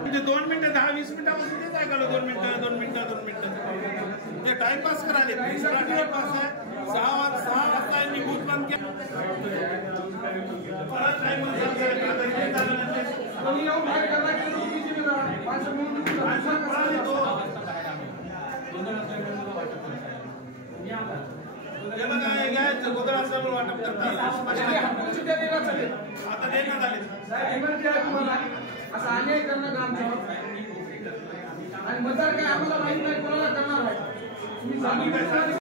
म्हणजे 2 मिनिटं 10-20 मिनिटापासून तेच ऐकायला 2 मिनिटं ते टाइमपास करायले टाइमपास आहे 6 वाजता यांनी बूथ बंद केला गोदरा सर्व वाटप करतात आता देण्यात आले असं अन्याय करणं काम आणि मतदार काय आम्हाला माहित नाही कोणाला करणार आहे तुम्ही